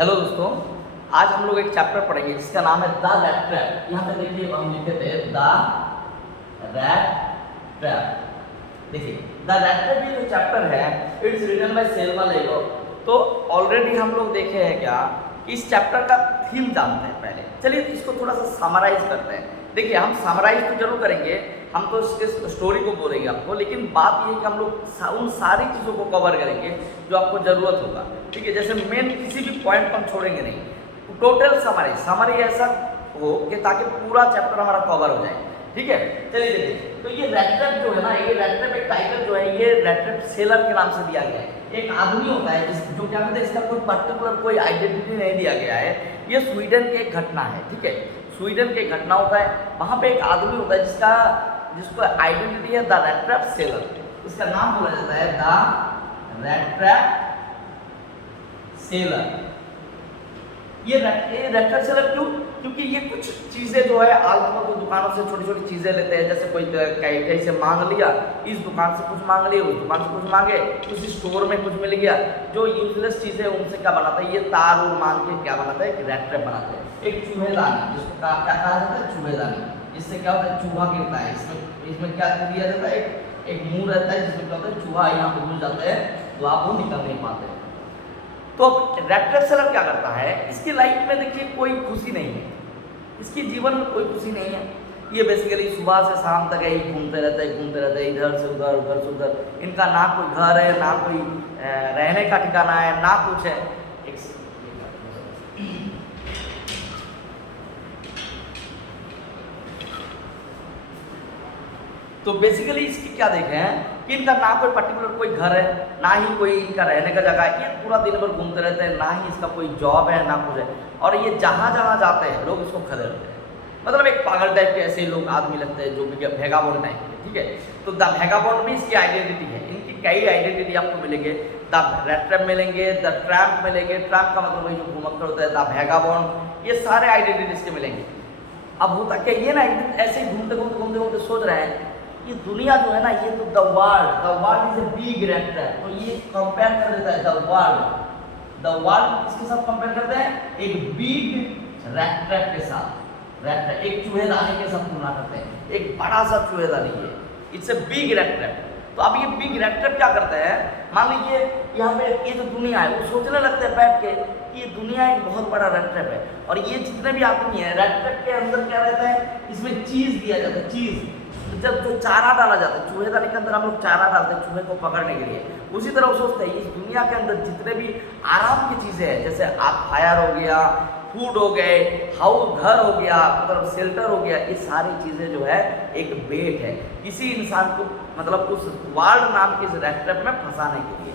Hello दोस्तों, आज हम लोग एक चैप्टर पढ़ेंगे जिसका नाम है द रैट ट्रैप। यहाँ पे देखिए हम लिखे थे द रैट ट्रैप। देखिए द रैट ट्रैप ये जो चैप्टर है इट्स रिटन बाय सेल्मा लेगो। तो ऑलरेडी हम लोग देखे हैं क्या कि इस चैप्टर का थीम जानते हैं। पहले चलिए इसको थोड़ा सा समराइज करते हैं। देखिए हम समराइज तो जरूर करेंगे, हम तो इसके स्टोरी को बोलेंगे आपको, लेकिन बात ये है कि हम लोग उन सारी चीज़ों को कवर करेंगे जो आपको ज़रूरत होगा। ठीक है, जैसे मेन किसी भी पॉइंट को हम छोड़ेंगे नहीं, टोटल समरी ऐसा हो कि ताकि पूरा चैप्टर हमारा कवर हो जाए। ठीक है, चलिए देखिए तो ये रैट ट्रैप जो है ना, ये रैट ट्रैप एक टाइटल जो है ये रैट ट्रैप सेलर के नाम से दिया गया है। एक आदमी होता है जो क्या कहते हैं, इसका कोई पर्टिकुलर कोई आइडेंटिटी नहीं दिया गया है। ये स्वीडन के एक घटना है। ठीक है, स्वीडन के घटना होता है, वहाँ पे एक आदमी होता है जिसको आइडेंटिटी है द रैट ट्रैप सेलर। इसका नाम बोला जाता है द रैट ट्रैप सेलर। ये रैट ट्रैप सेलर क्यों? क्योंकि ये कुछ चीज़ें जो है आलतू को दुकानों से छोटी छोटी चीज़ें लेते हैं। जैसे कोई कहीं से मांग लिया, इस दुकान से कुछ मांग लिया, उस दुकान से कुछ मांगे, उस स्टोर में कुछ मिल गया। जो यूजलेस चीज़ें उनसे क्या बनाता है, ये तार और मांग के क्या बनाता है, एक रैट ट्रैप बनाते हैं। एक चूहेदानी, जिसको क्या कहा जाता है, चूहेदानी। इससे क्या होता है, चूहा गिरता है। इसमें क्या दिया जाता है, एक मुंह रहता है जिसमें क्या होता है, चूहा यहाँ पे घुस जाता है तो आप वो निकल नहीं पाते। तो रैट ट्रैप सेलर क्या करता है, इसकी लाइफ में देखिए कोई खुशी नहीं है, इसके जीवन में कोई खुशी नहीं है। ये बेसिकली सुबह से शाम तक यही घूमते रहते हैं, इधर से उधर, उधर से उधर। इनका ना कोई घर है, ना कोई रहने का ठिकाना है, ना कुछ है। तो बेसिकली इसकी क्या देखे हैं कि इनका ना कोई पर्टिकुलर कोई घर है, ना ही कोई इनका रहने का जगह है। ये पूरा दिन भर घूमते रहते हैं, ना ही इसका कोई जॉब है, ना कुछ है। और ये जहाँ जहाँ जाते हैं लोग इसको खदेड़ते हैं। मतलब एक पागल टाइप के ऐसे लोग आदमी लगते हैं जो भी भेगाबोन टाइप के। ठीक है, तो द भेगाबोन भी इसकी आइडेंटिटी है। इनकी कई आइडेंटिटी आपको मिलेंगे। द रैट ट्रैप मिलेंगे, द ट्रैम्प मिलेंगे। ट्रैम्प का मतलब वही जो घूमत होता है, द भेगाबोन, ये सारे आइडेंटिटी इसके मिलेंगे। अब होता क्या, ये ना एक दिन ऐसे ही घूमते सोच रहे हैं ये दुनिया जो है ना, ये तो the world is a big rat trap. तो ये कंपेयर कर देता है द वर्ल्ड इसके साथ कंपेयर करते हैं, एक बिग रैट ट्रैप के साथ। रैट ट्रैप एक चूहेदानी के साथ तुलना करते हैं, एक बड़ा सा चूहेदानी है, it's a big rat trap. तो अब ये बिग रैट ट्रैप क्या करते हैं, मान लीजिए यहाँ पे ये जो दुनिया है वो सोचने लगते हैं बैठ के कि ये दुनिया एक बहुत बड़ा रैट ट्रैप है। और ये जितने भी आदमी है, रैट ट्रैप के अंदर क्या रहता है, इसमें चीज दिया जाता है। चीज जब जो चारा डाला जाता है, चूहेदानी के अंदर हम लोग चारा डालते हैं चूहे को पकड़ने के लिए, उसी तरह वो सोचते हैं इस दुनिया के अंदर जितने भी आराम की चीज़ें हैं, जैसे आप फायर हो गया, फूड हो गए, घर हो गया, मतलब शेल्टर हो गया, ये सारी चीज़ें जो है एक बेट है किसी इंसान को, मतलब उस वर्ल्ड नाम के इस रैट ट्रैप में फंसाने के लिए।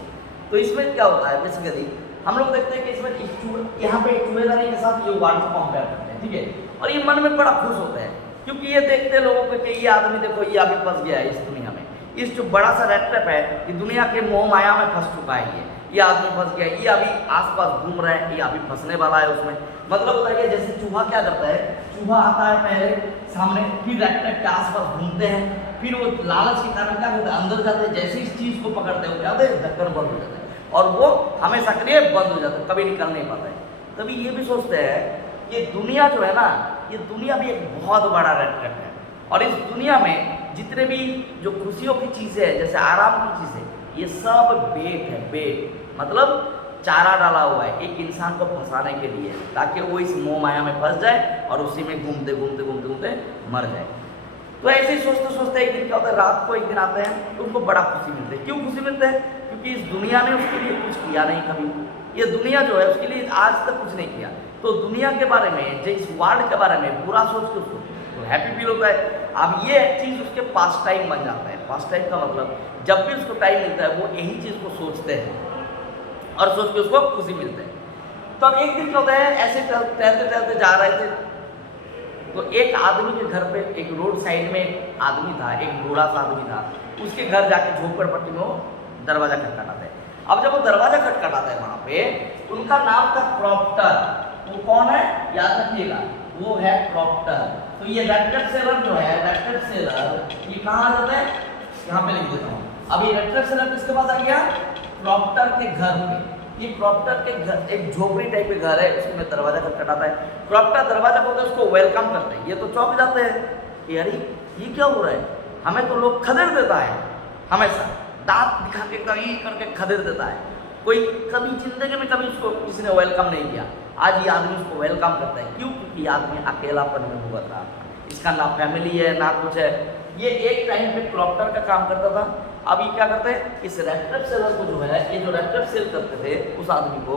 तो इसमें क्या होता है, बेसिकली हम लोग देखते हैं कि इसमें यहाँ पे चूहेदानी के साथ ये वर्ल्ड को कंपेयर करते हैं। ठीक है, और ये मन में बड़ा खुश होते हैं क्योंकि ये देखते लोगों को कि ये आदमी देखो ये अभी फंस गया है इस दुनिया में। इस जो बड़ा सा रैट ट्रैप है, ये दुनिया के मोह माया में फंस चुका है। ये आदमी फंस गया, ये अभी आसपास घूम रहा है, ये अभी फंसने वाला है उसमें। मतलब होता है कि जैसे चूहा क्या करता है, चूहा आता है पहले सामने, फिर रैट ट्रैप के आसपास घूमते हैं, फिर वो लालच के कारण क्या करते हैं, अंदर जाते हैं, जैसे इस चीज़ को पकड़ते हैं क्या होता है, ढक्कन बंद हो जाता है और वो हमेशा के लिए बंद हो जाता है, कभी निकल नहीं पाता है। तभी ये भी सोचते हैं ये दुनिया जो है ना, ये दुनिया भी एक बहुत बड़ा रैट ट्रैप है। और इस दुनिया में जितने भी जो खुशियों की चीज़ें हैं, जैसे आराम की चीज़ें, ये सब बेट है। बेट मतलब चारा डाला हुआ है एक इंसान को फंसाने के लिए, ताकि वो इस मोह माया में फंस जाए और उसी में घूमते मर जाए। तो ऐसे ही सोचते एक दिन क्या होता है, रात को एक दिन आते हैं तो उनको बड़ा खुशी मिलती है। क्यों खुशी मिलता है? क्योंकि इस दुनिया ने उसके लिए कुछ किया नहीं कभी। ये दुनिया जो है उसके लिए आज तक कुछ नहीं किया। तो दुनिया के बारे में, जो इस वर्ल्ड के बारे में बुरा सोच के उसको तो हैप्पी फील होता है। अब ये चीज़ उसके पास टाइम बन जाता है। पास टाइम का मतलब जब भी उसको टाइम मिलता है वो यही चीज़ को सोचते हैं और सोच के उसको खुशी मिलते हैं। तो अब एक दिन क्या होता है, ऐसे टहलते जा रहे थे तो एक आदमी के घर पे, एक रोड साइड में एक आदमी था, एक बूढ़ा सा आदमी था। उसके घर जाके झोपड़पट्टी में वो दरवाजा खटखटाता है। अब जब वो दरवाजा खटखटाता है वहाँ पे, उनका नाम था क्रॉप्टर। वो कौन है याद रखिएगा, वो है क्रॉप्टर। तो ये रैट ट्रैप सेलर जो है, रैट ट्रैप सेलर ये कहाँ आ जाता है, यहाँ पे लिख देता हूँ। अब ये रैट ट्रैप सेलर किसके पास आ गया, क्रॉप्टर के घर में। ये क्रॉप्टर के घर एक झोपड़ी टाइप के घर है, उसमें दरवाजा खटखटाता है, क्रॉप्टर दरवाजा खोलते हैं, उसको वेलकम करते हैं। ये तो चौंक जाते हैं कि अरे ये क्या हो रहा है, हमें तो लोग खदेड़ देता है, हमेशा दांत दिखा के एकदम ये करके खदेड़ देता है। कोई कभी जिंदगी में कभी उसको किसी ने वेलकम नहीं किया, आज ये आदमी उसको वेलकम करता है। क्यों? क्योंकि ये आदमी अकेलापन में भुगत रहा था, इसका ना फैमिली है ना कुछ है। ये एक टाइम पे क्रॉप्टर का काम करता था, अब ये क्या करते हैं, इस रैपटर सेलर को जो है, ये जो रैपटर सेल करते थे उस आदमी को,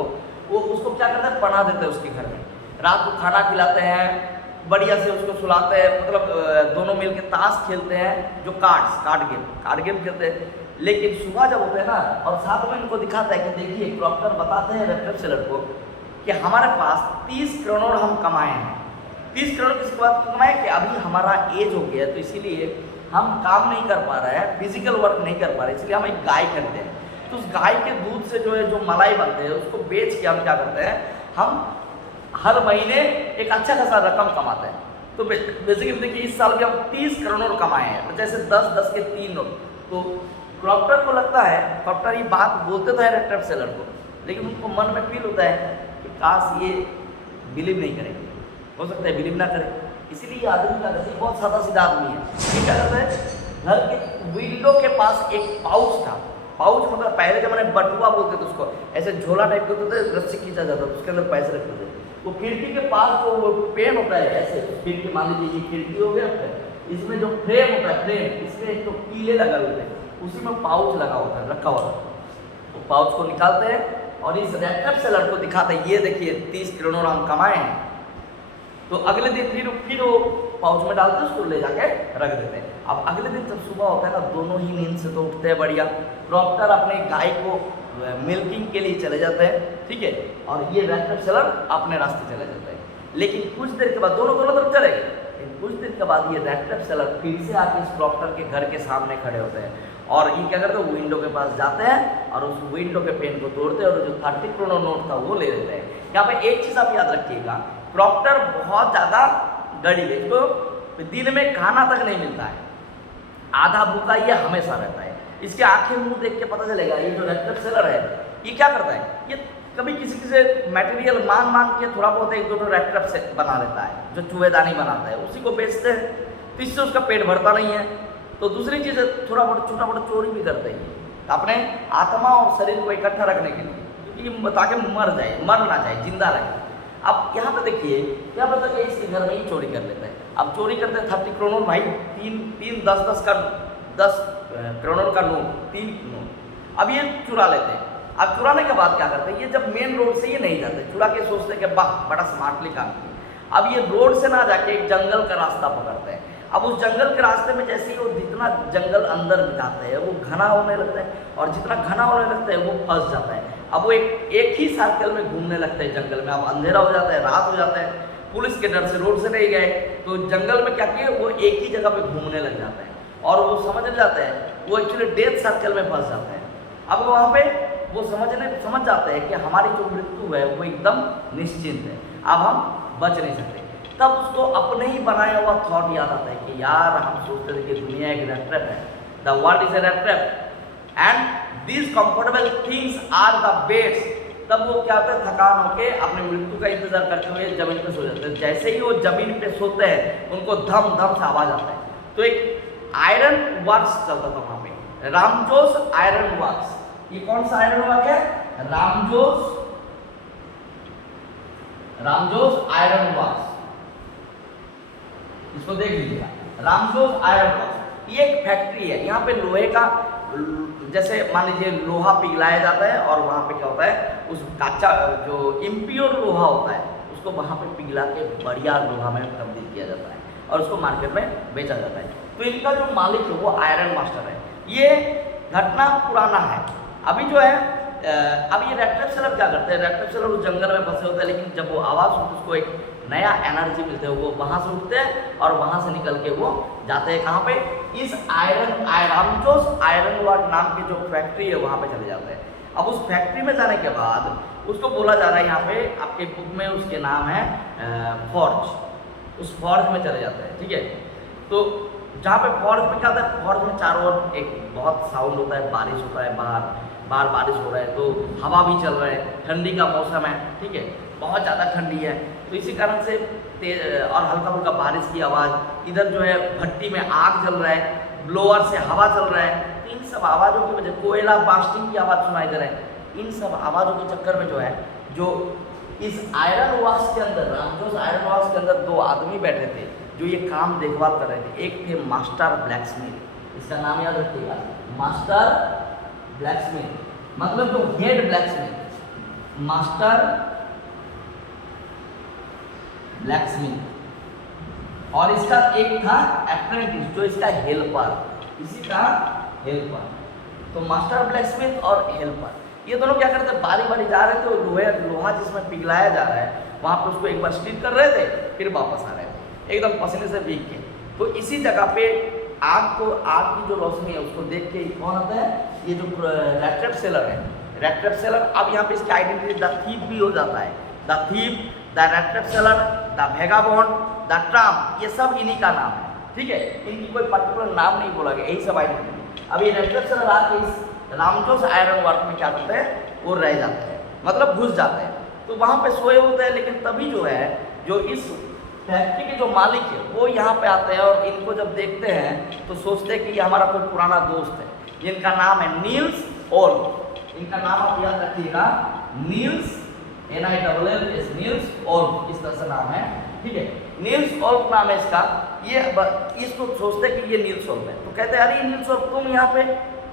वो उसको क्या करते हैं, पना देते हैं उसके घर में, रात को खाना खिलाते हैं, बढ़िया से उसको सुलाते हैं, मतलब दोनों मिल के ताश खेलते हैं, जो कार्ड गेम खेलते हैं। लेकिन सुबह जब होते हैं ना, और साथ में इनको दिखाता है कि देखिए, क्रॉप्टर बताते हैं रैपटर सेलर को कि हमारे पास 30 करोड़ हम कमाए हैं। 30 करोड़ किसके बाद कमाए कि अभी हमारा एज हो गया है, तो इसीलिए हम काम नहीं कर पा रहे हैं, फिजिकल वर्क नहीं कर पा रहे, इसलिए हम एक गाय खरीदते हैं। तो उस गाय के दूध से जो है जो मलाई बनते हैं, उसको बेच के हम क्या करते हैं, हम हर महीने एक अच्छा खासा रकम कमाते हैं। तो बेसिकली देखिए, इस साल भी हम 30 करोड़ कमाए हैं, जैसे 10-10 के 3 नोट। तो क्रॉप्टर को लगता है, क्रॉप्टर ये बात बोलते तो है रैपटर सेलर को, लेकिन उनको मन में फील होता है कि काश ये बिलीव नहीं करेंगे, हो सकता है बिलीव ना करें। इसीलिए आदमी का गति बहुत सादा सीधा आदमी है। ये क्या करता है, घर के विंडो के पास एक पाउच था, पाउच मतलब पहले जमाने में बटुआ बोलते थे उसको, ऐसे झोला टाइप के होते थे, रस्सी खींचा जाता था, उसके अंदर पैसे रखते थे। वो खिड़की के पास जो वो पेन होता है, ऐसे खिड़की, मान लीजिए ये खिड़की हो गया, इसमें जो फ्रेम होता है, फ्रेम, इसमें एक तो कीले लगा होते हैं, उसी में पाउच लगा होता है, रखा हुआ। तो पाउच को निकालते हैं और इस रैपटर सेलर को दिखाते हैं, ये देखिए 30 करोड़ हम कमाए हैं। तो अगले दिन फिर वो पाउच में डालते हैं, उसको ले जाके रख देते हैं। अब अगले दिन जब सुबह होता है ना, दोनों ही नींद से तो उठते हैं बढ़िया, क्रॉप्टर अपने गाय को मिल्किंग के लिए चले जाते हैं, ठीक है, और ये रैपटर सेलर अपने रास्ते चले जाते हैं। लेकिन कुछ देर के बाद दोनों तरफ चले गए, लेकिन कुछ देर के बाद ये रैपटर सेलर फिर से आके इस क्रॉप्टर के घर के सामने खड़े होते हैं, और ये क्या करते हैं, विंडो के पास जाते हैं और उस विंडो के पेन को तोड़ते हैं और जो 30 करोड़ नोट था वो ले लेते हैं। यहाँ पे एक चीज़ आप याद रखिएगा, क्रॉप्टर बहुत ज़्यादा गरीब है, इसको दिन में खाना तक नहीं मिलता है, आधा भूखा ये हमेशा रहता है। इसके आंखें मुंह देख के पता चलेगा, ये जो रैपटर सेलर है ये क्या करता है, ये कभी किसी से मटेरियल मांग के थोड़ा बहुत एक दो रैपटर से बना लेता है, जो चूहेदानी बनाता है, उसी को बेचते हैं, तो इससे उसका पेट भरता नहीं है। तो दूसरी चीज़ थोड़ा बहुत छोटा मोटा चोरी भी करते हैं अपने आत्मा और शरीर को इकट्ठा रखने के लिए, क्योंकि ताकि मर ना जाए, जिंदा रहे। अब यहाँ पे देखिए क्या पता कि इसके घर में ही चोरी कर लेते हैं। अब चोरी करते हैं 30 करोड़ भाई, 10 करोड़ का नोट, 3 नोट, अब ये चुरा लेते हैं। अब चुराने के बाद क्या करते हैं, ये जब मेन रोड से ये नहीं जाते, चुरा के सोचते हैं कि वाह बड़ा स्मार्टली काम किया। अब ये रोड से ना जाके एक जंगल का रास्ता पकड़ते हैं। अब उस जंगल के रास्ते में जैसे ही वो जितना जंगल अंदर जाते हैं वो घना होने लगता है, और जितना घना होने लगता है वो फंस जाता है। अब वो एक ही सर्कल में घूमने लगता है जंगल में। अब अंधेरा हो जाता है, रात हो जाता है, पुलिस के डर से रोड से नहीं गए तो जंगल में क्या किए, वो एक ही जगह पे घूमने लग जाते हैं, और वो समझ जाते हैं वो एक्चुअली डेथ सर्कल में फंस जाते हैं। अब वहाँ पे वो समझ जाते हैं कि हमारी जो मृत्यु है वो एकदम निश्चित है, अब हम बच नहीं सकते। तब उसको अपने ही बनाया हुआ थॉट याद आता है कि यार हम सोचते थे कि दुनिया एक रैट ट्रैप है, the world is a rat trap and these comfortable things are the beds. तब वो क्या होता है, थकान होके अपने मृत्यु का इंतजार करते हुए जमीन पे सो जाते हैं। जैसे ही वो जमीन पे सोते हैं उनको धम धम से आवाज आता है। तो एक आयरन वर्क्स चलता था वहां पे, रामजोस आयरन वर्क्स। ये कौन सा आयरन वर्क है, रामजोस आयरन वर्क्स, इसको देख लीजिएगा, रामजोस आयरन वर्क्स। ये एक फैक्ट्री है, यहाँ पे लोहे का, जैसे मान लीजिए लोहा पिघलाया जाता है और वहाँ पे क्या होता है, उस कच्चा जो इम्प्योर लोहा होता है उसको वहाँ पे पिघला के बढ़िया लोहा में तब्दील किया जाता है और उसको मार्केट में बेचा जाता है। तो इनका जो मालिक है वो आयरन मास्टर है। ये घटना पुराना है। अभी जो है अब ये रैपटर सेलर क्या करते हैं, रैपटर सेलर उस जंगल में फंसे होते हैं, लेकिन जब वो आवाज़ सुनते उसको एक नया एनर्जी मिलते हैं, वो वहाँ से उठते हैं और वहाँ से निकल के वो जाते हैं कहाँ पे, इस रामजोस आयरन वर्क नाम की जो फैक्ट्री है वहाँ पे चले जाते हैं। अब उस फैक्ट्री में जाने के बाद उसको बोला जा रहा है, यहाँ पे आपके बुक में उसके नाम है फॉर्ज, उस फॉर्ज में चले जाते हैं, ठीक है। तो जहाँ पे फॉर्ज में क्या होता है, फॉर्ज में चारों ओर एक बहुत साउंड होता है, बारिश होता है बाहर, बाहर बारिश हो रहा है तो हवा भी चल रहा है, ठंडी का मौसम है, ठीक है, बहुत ज़्यादा ठंडी है, तो इसी कारण से तेज और हल्का फुल्का बारिश की आवाज़, इधर जो है भट्टी में आग जल रहा है, ब्लोअर से हवा चल रहा है, तो इन सब आवाज़ों की वजह, कोयला बास्टिंग की आवाज़ सुनाई दे रहा है, इन सब आवाज़ों के चक्कर में जो है, जो इस आयरन वर्क्स के अंदर, रामजोस आयरन वर्क्स के अंदर 2 आदमी बैठे थे जो ये काम देखभाल कर रहे थे। एक थे मास्टर ब्लैकस्मिथ, इसका नाम याद रखिएगा, मास्टर ब्लैकस्मिथ, मतलब जो हेड ब्लैकस्मिथ, मास्टर ब्लैकस्मिथ, और इसका एक था अप्रेंटिस जो इसका हेल्पर, इसी का हेल्पर। तो मास्टर ब्लैकस्मिथ और हेल्पर, ये दोनों क्या करते हैं, बारी बारी जा रहे थे, लोहा जिसमें पिघलाया जा रहा है वहाँ पे उसको एक बार स्टिक कर रहे थे, फिर वापस आ रहे थे एकदम पसीने से भीग के। तो इसी जगह पे आग की जो रोशनी है उसको देख के कौन आता है, ये जो रैट्रेप सेलर है, रैट्रेप सेलर। अब यहाँ पे इसकी आइडेंटिटी द थीफ भी हो जाता है, the thief, the rattrap seller, the vagabond, the tramp, ये सब इन्हीं का नाम है, ठीक है, इनकी कोई पर्टिकुलर नाम नहीं बोला गया, यही सब आइडेंटिटी। अब ये रैट्रेप सेलर आके इस रामजोस आयरन वर्क में क्या करते हैं, वो रह जाते हैं, मतलब घुस जाते हैं, तो वहाँ पे सोए होते हैं। लेकिन तभी जो है, जो इस फैक्ट्री के जो मालिक है वो यहाँ पे आते हैं और इनको जब देखते हैं तो सोचते हैं कि ये हमारा कोई पुराना दोस्त है, जिनका नाम है नील्स ओल्फ। इनका नाम आप याद रखिएगा, नील्स, NILLS, नील्स ओल्फ, इस तरह से नाम है, ठीक है, नील्स ओल्फ नाम है इसका। ये इसको सोचते हैं कि ये नील्स ओल्फ है, तो कहते हैं अरे नील्स ओल्फ तुम यहाँ पे,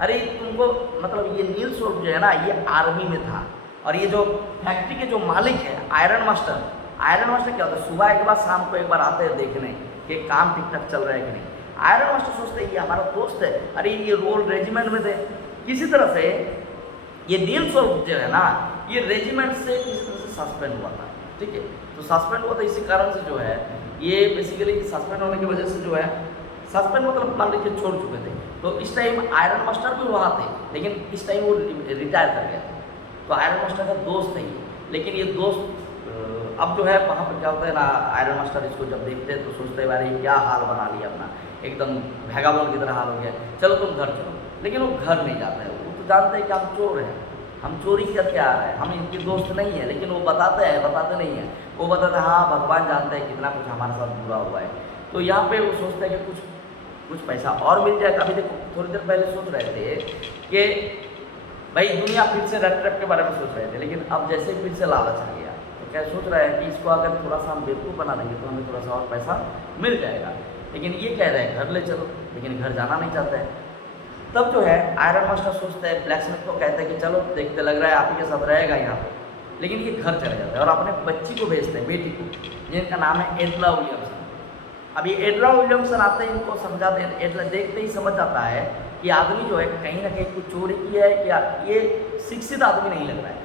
अरे तुमको, मतलब ये नील्स ओल्फ जो है ना, ये आर्मी में था, और ये जो फैक्ट्री के जो मालिक है आयरन मास्टर क्या होता है, सुबह एक बार शाम को एक बार आते हैं देखने कि काम ठीक ठाक चल रहा है कि नहीं। आयरन मास्टर सोचते हैं ये हमारा दोस्त है, अरे ये रोल रेजिमेंट में थे। किसी तरह से ये नील्स ओल्फ जो है ना, ये रेजिमेंट से किसी तरह से सस्पेंड हुआ था, ठीक है, तो सस्पेंड हुआ था, इसी कारण से जो है ये बेसिकली सस्पेंड होने की वजह से जो है, सस्पेंड मतलब मान लीजिए छोड़ चुके थे, तो इस टाइम आयरन मास्टर भी वहाँ थे, लेकिन इस टाइम वो रिटायर कर गया था, तो आयरन मास्टर का दोस्त नहीं है। लेकिन ये दोस्त अब जो है वहाँ पर क्या होता है ना, आयरन मास्टर इसको जब देखते हैं तो सोचते हैं अरे क्या हाल बना लिया अपना, एकदम भैगाबोल की तरह हाल हो गया, चलो तुम घर चलो। लेकिन वो घर नहीं जाता है, वो तो जानते हैं कि हम चोर हैं, हम चोरी करके आ रहे हैं, हम इनके दोस्त नहीं है, लेकिन वो बताते नहीं हैं, वो बताते हैं हाँ भगवान जानते हैं कितना कुछ हमारे साथ बुरा हुआ है। तो यहाँ पे वो सोचते हैं कि कुछ पैसा और मिल जाएगा। अभी देखो थोड़ी देर पहले सोच रहे थे कि भाई दुनिया फिर से रैट्रेप के बारे में सोच रहे थे, लेकिन अब जैसे फिर से लालच आ गया तो क्या सोच रहा है कि इसको अगर थोड़ा सा हम बेवकूफ़ बना देंगे तो हमें थोड़ा सा और पैसा मिल जाएगा। लेकिन ये कह रहे हैं घर ले चलो, लेकिन घर जाना नहीं चाहते हैं। तब जो है आयरन मास्टर सोचते हैं, ब्लैकस्मिथ को कहते हैं कि चलो देखते, लग रहा है आप ही के साथ रहेगा यहाँ पे, लेकिन ये घर चले जाते हैं और अपने बच्ची को भेजते हैं, बेटी को, जिनका नाम है एडला विलियमसन। अब ये एडला विलियमसन आते हैं, इनको समझाते हैं, एडला देखते ही समझ जाता है कि आदमी जो है कहीं ना कहीं कुछ चोरी किया है, क्या ये शिक्षित आदमी नहीं लग रहा है।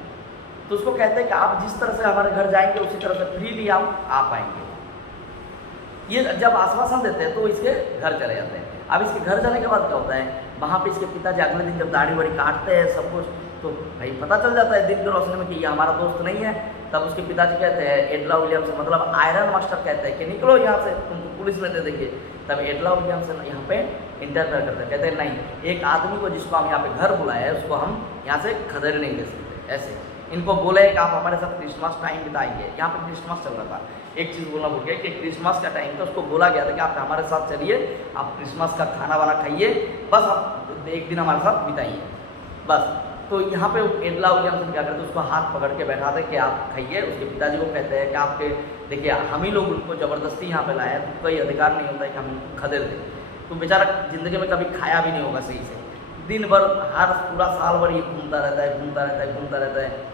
तो उसको कहते हैं कि आप जिस तरह से हमारे घर जाएंगे उसी तरह से फ्रीली आप आ पाएंगे। ये जब आश्वासन देते हैं तो इसके घर चले जाते हैं। अब इसके घर जाने के बाद क्या होता है, वहाँ पे इसके पिताजी अगले दिन जब दाढ़ी वाड़ी काटते हैं सब कुछ, तो भाई पता चल जाता है दिन के रोशनी में कि ये हमारा दोस्त नहीं है। तब उसके पिताजी कहते हैं, एडला विलियमसन मतलब आयरन मास्टर कहते हैं कि निकलो यहाँ से, तुमको पुलिस में दे देंगे। तब एडला विलियमसन यहाँ पे इंटरफेयर करते हैं, कहते हैं नहीं, एक आदमी को जिसको हम यहाँ पे घर बुलाए हैं उसको हम यहाँ से खदेड़ नहीं दे सकते। ऐसे इनको बोले कि आप हमारे साथ क्रिसमस टाइम बिताएंगे। यहाँ पे क्रिसमस चल रहा था, एक चीज़ बोलना भूल गया कि क्रिसमस का टाइम था, उसको बोला गया था कि आप हमारे साथ चलिए, आप क्रिसमस का खाना वाना खाइए, बस आप एक दिन हमारे साथ बिताइए बस। तो यहाँ पे एडला विलियमसन क्या करते, उसको हाथ पकड़ के बैठाते कि आप खाइए। उसके पिताजी को कहते हैं कि आपके देखिए हम ही लोग उनको ज़बरदस्ती यहाँ पे लाए, तो कोई अधिकार नहीं होता है कि हम उनको खदेड़ दें। तो बेचारा ज़िंदगी में कभी खाया भी नहीं होगा सही से, दिन भर हर पूरा साल भर ये घूमता रहता है।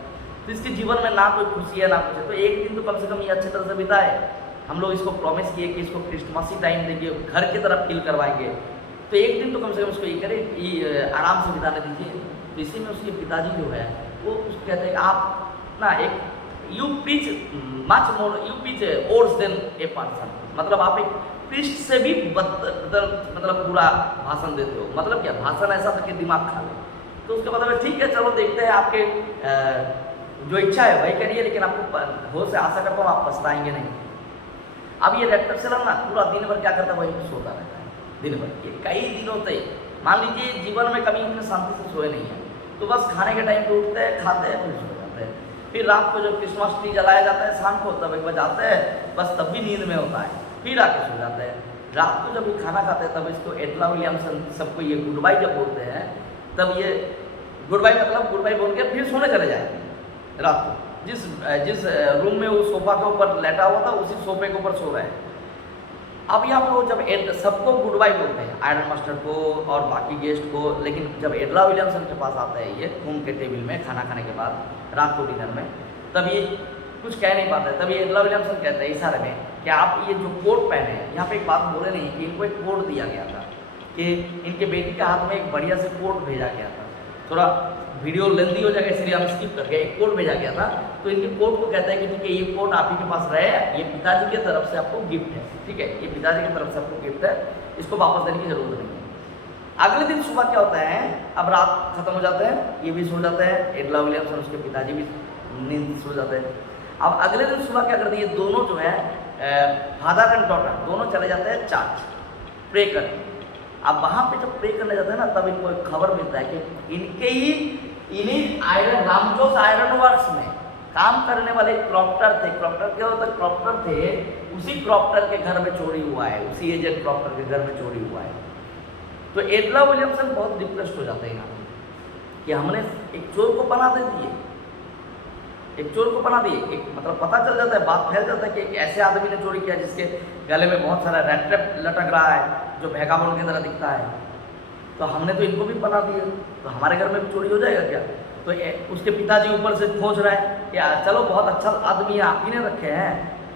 तो इसके जीवन में ना कोई खुशी है ना कुछ है। तो एक दिन तो कम से कम ये अच्छी तरह से बिताए। हम लोग इसको प्रॉमिस किए कि इसको क्रिसमसी टाइम देंगे, घर की तरफ फील करवाएंगे, तो एक दिन तो कम से कम इसको ये करें, आराम से बिताने दीजिए। तो इसी में उसके पिताजी जो है वो उसको कहते हैं कि आप ना एक you preach much more, you preach ours than a person, मतलब आप एक प्रीस्ट से भी मतलब पूरा भाषण देते हो। मतलब क्या भाषण ऐसा था कि दिमाग खा ले। तो उसका मतलब है ठीक है चलो देखते हैं, आपके जो इच्छा है वही करिए, लेकिन आपको हो से आशा करता हूँ आप पछताएंगे नहीं। अब ये रैट्रेप सेलर ना पूरा दिन भर क्या करता है, वही सोता रहता है दिन भर, ये कई दिनों तक। मान लीजिए जीवन में कभी इतने शांति से सोए नहीं है, तो बस खाने के टाइम पे उठते हैं, खाते हैं, फिर सो जाते हैं। फिर रात को जब क्रिसमस ट्री जलाया जाता है शाम को, तब एक बार जाते हैं, बस तब भी नींद में होता है, फिर आके सो जाते हैं। रात को जब ये खाना खाते हैं तब इसको एटला विलियमसन सबको ये गुड बाई जब बोलते हैं, तब ये गुड बाई मतलब गुड बाई बोल के फिर सोने चले जाएंगे रात को। जिस रूम में वो सोफा के ऊपर लेटा हुआ था उसी सोफे के ऊपर सो रहे हैं। अब यहाँ पे वो जब सबको गुड बाई बोलते हैं, आयरन मास्टर को और बाकी गेस्ट को, लेकिन जब एटला विलियमसन के पास आता है ये घूम के टेबल में खाना खाने के बाद रात को डिनर में, तब ये कुछ कह नहीं पाते। तब ये एटला विलियमसन कहते हैं इशारे में कि आप ये जो कोट पहने हैं, यहाँ पे एक बात बोले नहीं कि इनको एक कोट दिया गया था कि इनके बेटी के हाथ में एक बढ़िया से कोट भेजा गया था। थोड़ा वीडियो लेंदी हो जाएगा इसलिए हम स्किप करके, एक कोट भेजा गया था, तो इनके कोट को कहते हैं कि ठीक है ये कोट आप ही के पास रहे, ये पिताजी की तरफ से आपको गिफ्ट है, ठीक है, ये पिताजी की तरफ से आपको गिफ्ट है, इसको वापस देने की जरूरत नहीं है। अगले दिन सुबह क्या होता है, अब रात खत्म हो जाते हैं, ये भी सो जाते हैं, एटला विलियमसन उसके पिताजी भी नींद सो जाते हैं। अब अगले दिन सुबह क्या करते हैं, ये दोनों जो है फादर एंड डॉटर दोनों चले जाते हैं चर्च प्रे करने। अब वहाँ पे जब प्रे करने जाते हैं ना, तब इनको एक खबर मिलता है कि इन्हीं आयरन रामजोस आयरन वर्क्स में काम करने वाले क्रॉफ्टर थे। क्रॉफ्टर क्या होता है, क्रॉफ्टर थे, उसी क्रॉफ्टर के घर में चोरी हुआ है, उसी एजेंट क्रॉफ्टर के घर में चोरी हुआ है। तो एटला विलियमसन बहुत डिप्रेस्ड हो जाते हैं यहाँ पे कि हमने एक चोर को पनाह दे दिए, एक चोर को पनाह दिए, एक मतलब पता चल जाता है, बात फैल जाता है कि एक ऐसे आदमी ने चोरी किया जिसके गले में बहुत सारा रेड टेप लटक रहा है जो वैगाबॉन्ड की तरह दिखता है, तो हमने तो इनको भी पनाह दिया, तो हमारे घर में भी चोरी हो जाएगा क्या। तो उसके पिताजी ऊपर से खोज रहे हैं कि चलो बहुत अच्छा आदमी आप ही ने रखे हैं,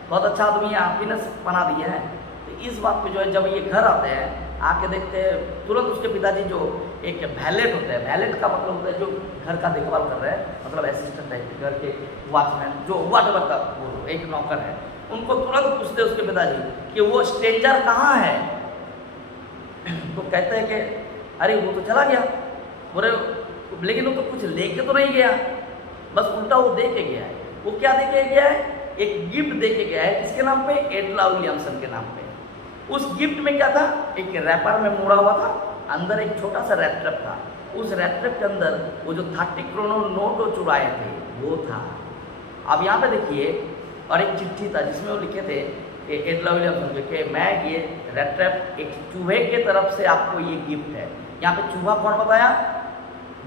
बहुत अच्छा आदमी आप ही ने पनाह दिए हैं। तो इस बात पे जो है जब ये घर आते हैं, आके देखते हैं, तुरंत उसके पिताजी जो एक वैलेट होते हैं, वैलेट का मतलब होता है जो घर का देखभाल कर रहे हैं, मतलब असिस्टेंट टाइप के, घर के वॉचमैन जो व्हाटएवर का वो एक नौकर है, उनको तुरंत पूछते उसके पिताजी कि वो स्ट्रेंजर कहाँ है। तो कहते हैं कि अरे वो तो चला गया, बोले लेकिन वो तो कुछ लेके तो नहीं गया, बस उल्टा वो दे के गया है। वो क्या दे के गया है, एक गिफ्ट दे के गया है, किसके नाम पे, एटला विलियमसन के नाम पे। उस गिफ्ट में क्या था, एक रैपर में मोड़ा हुआ था, अंदर एक छोटा सा रैप था, उस रैप के अंदर वो जो 30 क्रोनर नोट चुराए थे वो था। अब यहाँ पे देखिए, और एक चिट्ठी था जिसमें वो लिखे थे एटला विलियमसन के मैं ये रैप एक चूहे के तरफ से आपको ये गिफ्ट है। यहाँ पे चूहा कौन बताया,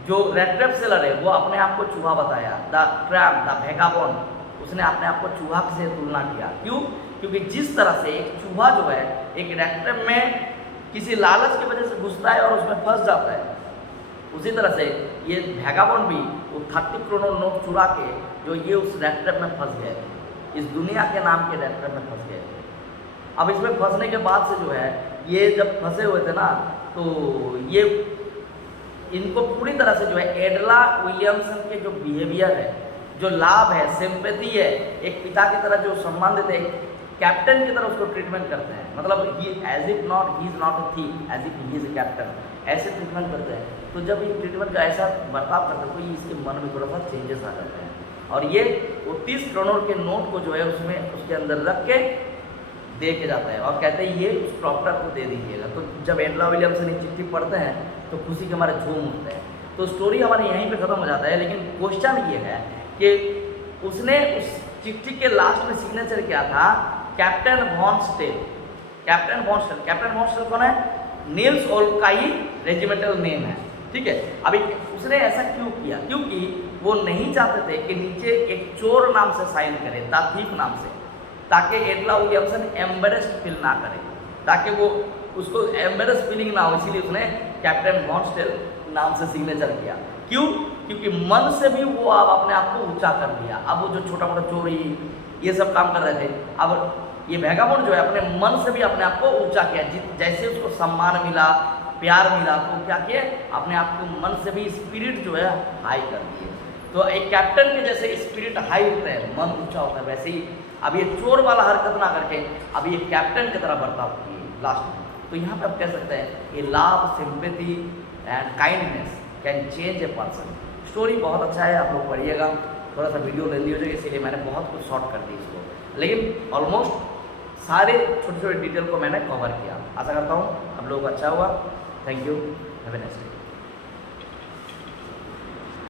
जो रैप सेलर है वो अपने आप को चूहा बताया, द ट्रैप द वैगाबॉन्ड, उसने अपने आप को चूहा से तुलना किया। क्यों, क्योंकि जिस तरह से एक चूहा जो है एक रैप में किसी लालच की वजह से घुसता है और उसमें फंस जाता है, उसी तरह से ये वैगाबॉन्ड भी वो 30 क्रोनर नोट चुरा के जो ये उस रैप में फंस गए थे, इस दुनिया के नाम के रैप में फंस गए थे। अब इसमें फंसने के बाद से जो है ये जब फंसे हुए थे ना, तो ये इनको पूरी तरह से जो है एटला विलियमसन के जो बिहेवियर है, जो लाभ है, सिंपैथी है, एक पिता की तरह जो सम्मान देते हैं, कैप्टन की तरह उसको ट्रीटमेंट करते हैं, मतलब he as if not he is not a thief, as if he is a captain, ऐसे ट्रीटमेंट करते हैं। तो जब ये ट्रीटमेंट का ऐसा बर्ताव करते हैं तो इसके मन में थोड़ा सा चेंजेस आ जाते हैं, और ये वो 30 क्रोनर के नोट को जो है उसमें उसके अंदर रख के दे के जाता है और कहते हैं ये उस क्रॉफ्टर को दे दीजिएगा। तो जब एटला विलियमसन एक चिट्ठी पढ़ते हैं तो खुशी के हमारे झूम उठते हैं। तो स्टोरी हमारे यहीं पे ख़त्म हो जाता है, लेकिन क्वेश्चन ये है कि उसने उस चिट्ठी के लास्ट में सिग्नेचर किया था Captain von Stell. Captain von Stell, Captain von Stell कौन है, नील्स ओल्फ का ही रेजिमेंटल नेम है, ठीक है। अभी उसने ऐसा क्यों किया, क्योंकि वो नहीं चाहते थे कि नीचे एक चोर नाम से साइन करे, द थीफ नाम से, ताकि एटला विलियमसन एम्बेरेस्ड फील ना करे, ताकि वो उसको एम्बेरेस फीलिंग ना हो, इसीलिए उसने कैप्टन वॉन स्टेल नाम से सिग्नेचर किया। क्यों, क्योंकि मन से भी वो अब अपने आप को ऊंचा कर दिया। अब वो जो छोटा मोटा चोरी ये सब काम कर रहे थे, अब ये वैगाबॉन्ड जो है अपने मन से भी अपने आप को ऊंचा किया। जैसे उसको सम्मान मिला, प्यार मिला, तो क्या किया, अपने आप को मन से भी स्पिरिट जो है हाई कर दिए। तो एक कैप्टन के जैसे स्पिरिट हाई होता है, मन ऊंचा होता है, वैसे ही अब ये चोर वाला हरकत ना करके अब ये कैप्टन की तरह बर्ताव किए लास्ट में। तो यहाँ पे आप कह सकते हैं ये love, sympathy and kindness can change a person. Story बहुत अच्छा है, आप लोग पढ़िएगा। थोड़ा सा वीडियो लेंदी हो जाएगी इसीलिए मैंने बहुत कुछ शॉर्ट कर दी इसको, लेकिन ऑलमोस्ट सारे छोटे छोटे डिटेल को मैंने कवर किया। आशा करता हूँ आप लोगों को अच्छा हुआ। Thank you, have a nice day.